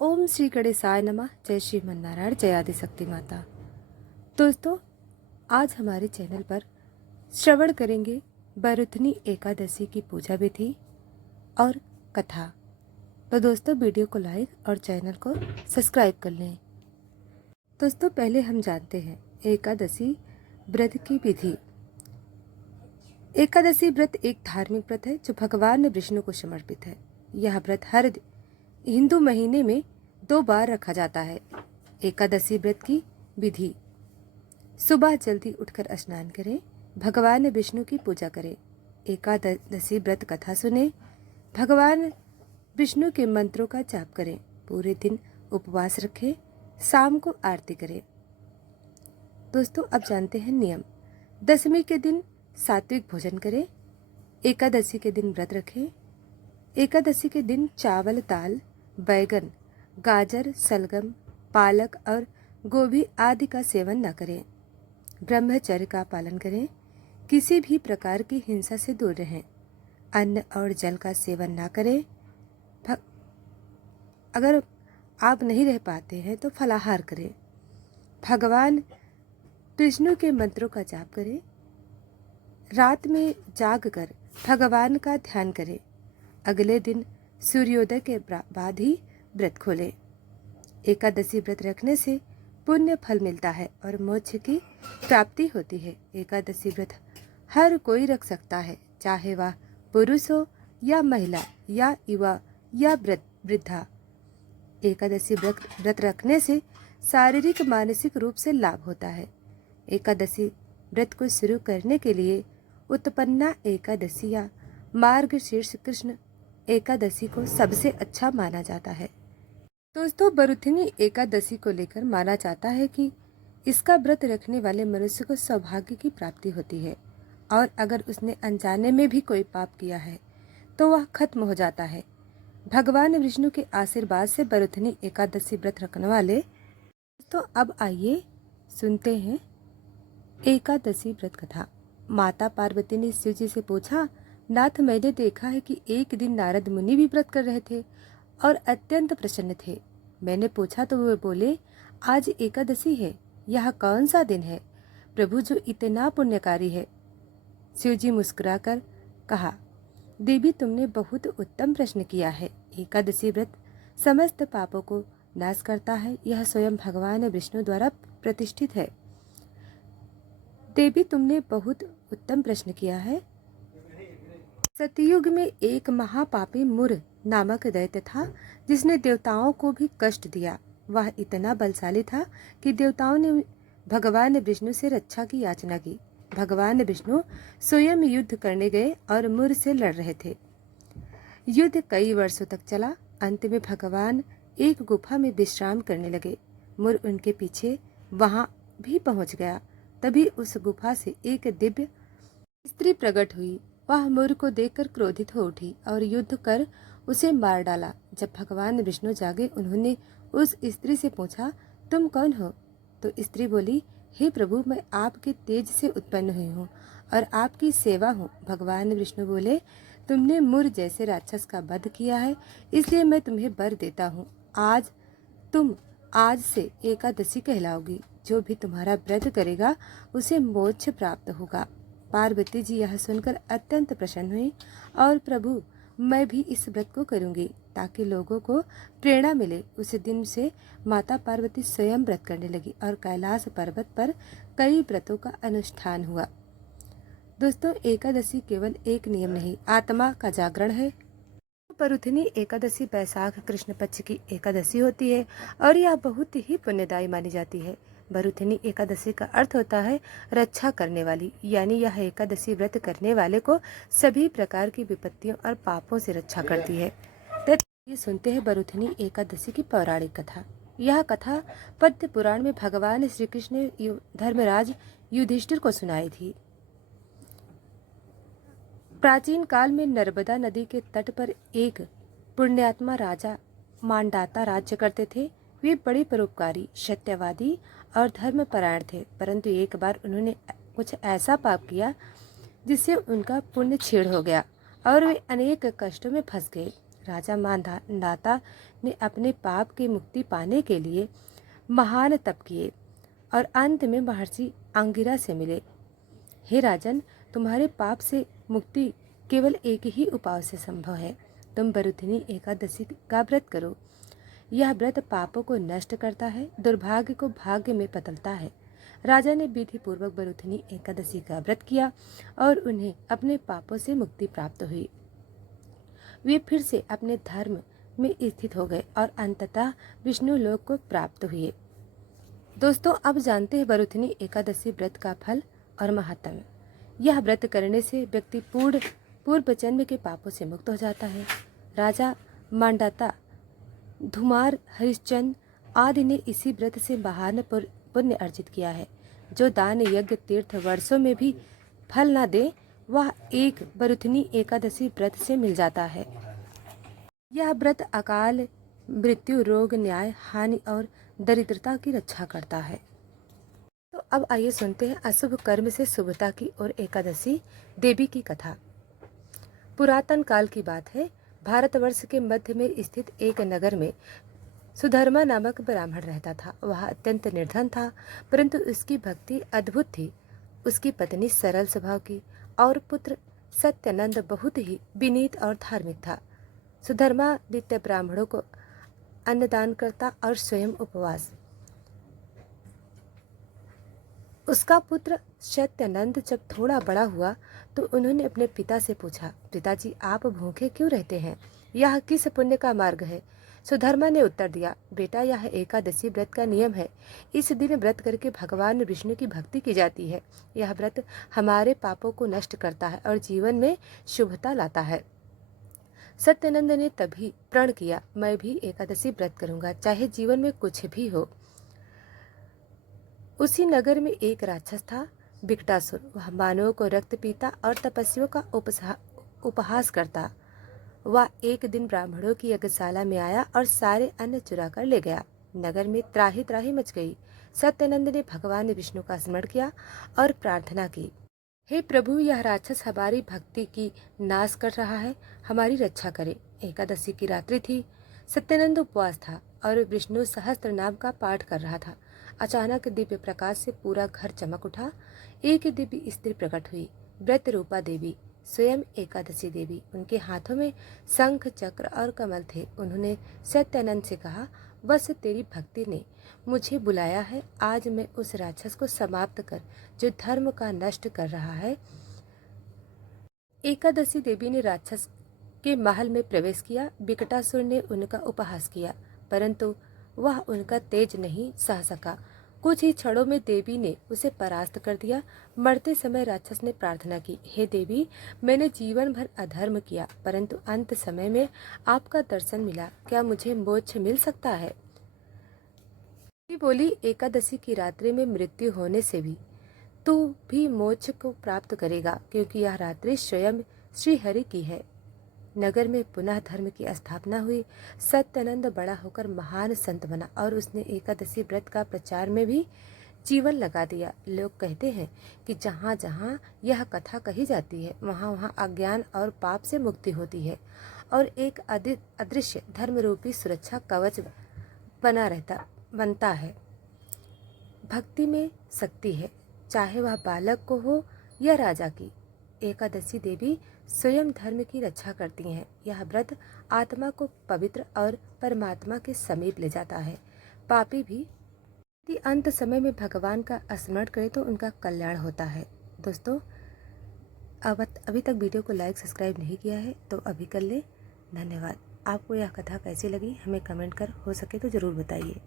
ओम श्री गणेशाय नमः। जय श्रीमन्नारायण, जय आदिशक्ति माता। दोस्तों, आज हमारे चैनल पर श्रवण करेंगे बरुथनी एकादशी की पूजा विधि और कथा। तो दोस्तों, वीडियो को लाइक और चैनल को सब्सक्राइब कर लें। दोस्तों, पहले हम जानते हैं एकादशी व्रत की विधि। एकादशी व्रत एक धार्मिक व्रत है जो भगवान विष्णु को समर्पित है। यह व्रत हर हिंदू महीने में 2 बार रखा जाता है। एकादशी व्रत की विधि: सुबह जल्दी उठकर स्नान करें, भगवान विष्णु की पूजा करें, एकादशी व्रत कथा सुने, भगवान विष्णु के मंत्रों का जाप करें, पूरे दिन उपवास रखें, शाम को आरती करें। दोस्तों, अब जानते हैं नियम। दशमी के दिन सात्विक भोजन करें, एकादशी के दिन व्रत रखें। एकादशी के दिन चावल, दाल, बैगन, गाजर, सलगम, पालक और गोभी आदि का सेवन न करें। ब्रह्मचर्य का पालन करें। किसी भी प्रकार की हिंसा से दूर रहें। अन्न और जल का सेवन ना करें। अगर आप नहीं रह पाते हैं तो फलाहार करें। भगवान विष्णु के मंत्रों का जाप करें। रात में जागकर भगवान का ध्यान करें। अगले दिन सूर्योदय के बाद ही व्रत खोलें। एकादशी व्रत रखने से पुण्य फल मिलता है और मोक्ष की प्राप्ति होती है। एकादशी व्रत हर कोई रख सकता है, चाहे वह पुरुष हो या महिला या युवा या वृद्धा। एकादशी व्रत रखने से शारीरिक मानसिक रूप से लाभ होता है। एकादशी व्रत को शुरू करने के लिए उत्पन्ना एकादशी या मार्गशीर्ष कृष्ण एकादशी को सबसे अच्छा माना जाता है। दोस्तों, बरुथनी एकादशी को लेकर माना जाता है कि इसका व्रत रखने वाले मनुष्य को सौभाग्य की प्राप्ति होती है और अगर उसने अनजाने में भी कोई पाप किया है तो वह खत्म हो जाता है। भगवान विष्णु के आशीर्वाद से बरुथनी एकादशी व्रत रखने वाले। तो अब आइए सुनते हैं एकादशी व्रत कथा। माता पार्वती ने शिव जी से पूछा, नाथ, मैंने देखा है कि एक दिन नारद मुनि भी व्रत कर रहे थे और अत्यंत प्रसन्न थे। मैंने पूछा तो वे बोले, आज एकादशी है, यह कौन सा दिन है प्रभु जो इतना पुण्यकारी है? शिव जी मुस्कुराकर कहा, देवी, तुमने बहुत उत्तम प्रश्न किया है। एकादशी व्रत समस्त पापों को नाश करता है। यह स्वयं भगवान विष्णु द्वारा प्रतिष्ठित है। देवी, तुमने बहुत उत्तम प्रश्न किया है। सतयुग में एक महापापी मुर नामक दैत्य था जिसने देवताओं को भी कष्ट दिया। वह इतना बलशाली था कि देवताओं ने भगवान विष्णु से रक्षा की याचना की। भगवान विष्णु स्वयं युद्ध करने गए और मुर से लड़ रहे थे। युद्ध कई वर्षों तक चला। अंत में भगवान एक गुफा में विश्राम करने लगे। मुर उनके पीछे वहां भी पहुंच गया। तभी उस गुफा से एक दिव्य स्त्री प्रकट हुई। वह मुर को देखकर क्रोधित हो उठी और युद्ध कर उसे मार डाला। जब भगवान विष्णु जागे, उन्होंने उस स्त्री से पूछा, तुम कौन हो? तो स्त्री बोली, हे प्रभु, मैं आपके तेज से उत्पन्न हुई हूँ और आपकी सेवा हूँ। भगवान विष्णु बोले, तुमने मुर जैसे राक्षस का वध किया है, इसलिए मैं तुम्हें वर देता हूँ। तुम आज से एकादशी कहलाओगी। जो भी तुम्हारा व्रत करेगा उसे मोक्ष प्राप्त होगा। पार्वती जी यह सुनकर अत्यंत प्रसन्न हुई और प्रभु, मैं भी इस व्रत को करूंगी ताकि लोगों को प्रेरणा मिले। उस दिन से माता पार्वती स्वयं व्रत करने लगी और कैलाश पर्वत पर कई व्रतों का अनुष्ठान हुआ। दोस्तों, एकादशी केवल एक नियम नहीं, आत्मा का जागरण है। बरुथनी एकादशी वैशाख कृष्ण पक्ष की एकादशी होती है और यह बहुत ही पुण्यदायी मानी जाती है। बरुथनी एकादशी का अर्थ होता है रक्षा करने वाली, यानी यह एकादशी व्रत करने वाले को सभी प्रकार की विपत्तियों और पापों से रक्षा करती है। तो ये सुनते हैं बरुथनी एकादशी की पौराणिक कथा। यह कथा पद्म पुराण में भगवान श्री कृष्ण ने धर्मराज युधिष्ठिर को सुनाई थी। प्राचीन काल में नर्मदा नदी के तट पर एक पुण्यात्मा राजा मांधाता राज्य करते थे। वे बड़े परोपकारी, सत्यवादी और धर्मपरायण थे, परंतु एक बार उन्होंने कुछ ऐसा पाप किया जिससे उनका पुण्य छीड़ हो गया और वे अनेक कष्टों में फंस गए। राजा मांधाता ने अपने पाप की मुक्ति पाने के लिए महान तप किए और अंत में महर्षि अंगिरा से मिले। हे राजन, तुम्हारे पाप से मुक्ति केवल एक ही उपाय से संभव है। तुम बरुथिनी एकादशी का व्रत करो। यह व्रत पापों को नष्ट करता है, दुर्भाग्य को भाग्य में बदलता है। राजा ने विधि पूर्वक बरुथिनी एकादशी का व्रत किया और उन्हें अपने पापों से मुक्ति प्राप्त हुई। वे फिर से अपने धर्म में स्थित हो गए और अंततः विष्णु लोक को प्राप्त हुए। दोस्तों, अब जानते हैं बरुथिनी एकादशी व्रत का फल और महत्व। यह व्रत करने से व्यक्ति पूर्व जन्म के पापों से मुक्त हो जाता है। राजा मांधाता, धुमार, हरिश्चंद्र आदि ने इसी व्रत से महान पुण्य अर्जित किया है। जो दान, यज्ञ, तीर्थ वर्षों में भी फल न दे, वह एक बरुथिनी एकादशी व्रत से मिल जाता है। यह व्रत अकाल मृत्यु, रोग, न्याय, हानि और दरिद्रता की रक्षा करता है। तो अब आइए सुनते हैं अशुभ कर्म से शुभता की और एकादशी देवी की कथा। पुरातन काल की बात है। भारतवर्ष के मध्य में स्थित एक नगर में सुधर्मा नामक ब्राह्मण रहता था। वह अत्यंत निर्धन था, परंतु उसकी भक्ति अद्भुत थी। उसकी पत्नी सरल स्वभाव की और पुत्र सत्यानंद बहुत ही विनीत और धार्मिक था। सुधर्मा नित्य ब्राह्मणों को अन्नदान करता और स्वयं उपवास। उसका पुत्र सत्यानंद जब थोड़ा बड़ा हुआ तो उन्होंने अपने पिता से पूछा, पिताजी, आप भूखे क्यों रहते हैं? यह किस पुण्य का मार्ग है? सुधर्मा ने उत्तर दिया, बेटा, यह एकादशी व्रत का नियम है। इस दिन व्रत करके भगवान विष्णु की भक्ति की जाती है। यह व्रत हमारे पापों को नष्ट करता है और जीवन में शुभता लाता है। सत्यानंद ने तभी प्रण किया, मैं भी एकादशी व्रत करूंगा, चाहे जीवन में कुछ भी हो। उसी नगर में एक राक्षस था, बिकटासुर। वह मानवों को रक्त पीता और तपस्वियों का उपहास करता। वह एक दिन ब्राह्मणों की यज्ञशाला में आया और सारे अन्न चुरा कर ले गया। नगर में त्राही त्राही मच गई। सत्यानंद ने भगवान विष्णु का स्मरण किया और प्रार्थना की, हे प्रभु, यह राक्षस हमारी भक्ति की नाश कर रहा है, हमारी रक्षा करे। एकादशी की रात्रि थी। सत्यानंद उपवास था और विष्णु सहस्त्र नाम का पाठ कर रहा था। अचानक दिव्य प्रकाश से पूरा घर चमक उठा। एक दिव्य स्त्री प्रकट हुई, व्रत रूपा देवी, स्वयं एकादशी देवी। उनके हाथों में शंख, चक्र और कमल थे। उन्होंने सत्यानंद से कहा, बस तेरी भक्ति ने मुझे बुलाया है। आज मैं उस राक्षस को समाप्त कर जो धर्म का नष्ट कर रहा है। एकादशी देवी ने राक्षस के महल में प्रवेश किया। बिकटासुर ने उनका उपहास किया, परंतु वह उनका तेज नहीं सह सका। कुछ ही क्षणों में देवी ने उसे परास्त कर दिया। मरते समय राक्षस ने प्रार्थना की, हे देवी, मैंने जीवन भर अधर्म किया, परंतु अंत समय में आपका दर्शन मिला। क्या मुझे मोक्ष मिल सकता है? देवी बोली, एकादशी की रात्रि में मृत्यु होने से भी तू भी मोक्ष को प्राप्त करेगा, क्योंकि यह रात्रि स्वयं श्री हरि की है। नगर में पुनः धर्म की स्थापना हुई। सत्यानंद बड़ा होकर महान संत बना और उसने एकादशी व्रत का प्रचार में भी जीवन लगा दिया। लोग कहते हैं कि जहाँ जहाँ यह कथा कही जाती है, वहाँ वहाँ अज्ञान और पाप से मुक्ति होती है और एक अदृश्य धर्म रूपी सुरक्षा कवच बनता है। भक्ति में शक्ति है, चाहे वह बालक को हो या राजा की। एकादशी देवी स्वयं धर्म की रक्षा करती हैं। यह व्रत आत्मा को पवित्र और परमात्मा के समीप ले जाता है। पापी भी यदि अंत समय में भगवान का स्मरण करे तो उनका कल्याण होता है। दोस्तों, अभी तक वीडियो को लाइक सब्सक्राइब नहीं किया है तो अभी कर ले। धन्यवाद। आपको यह कथा कैसी लगी हमें कमेंट कर हो सके तो ज़रूर बताइए।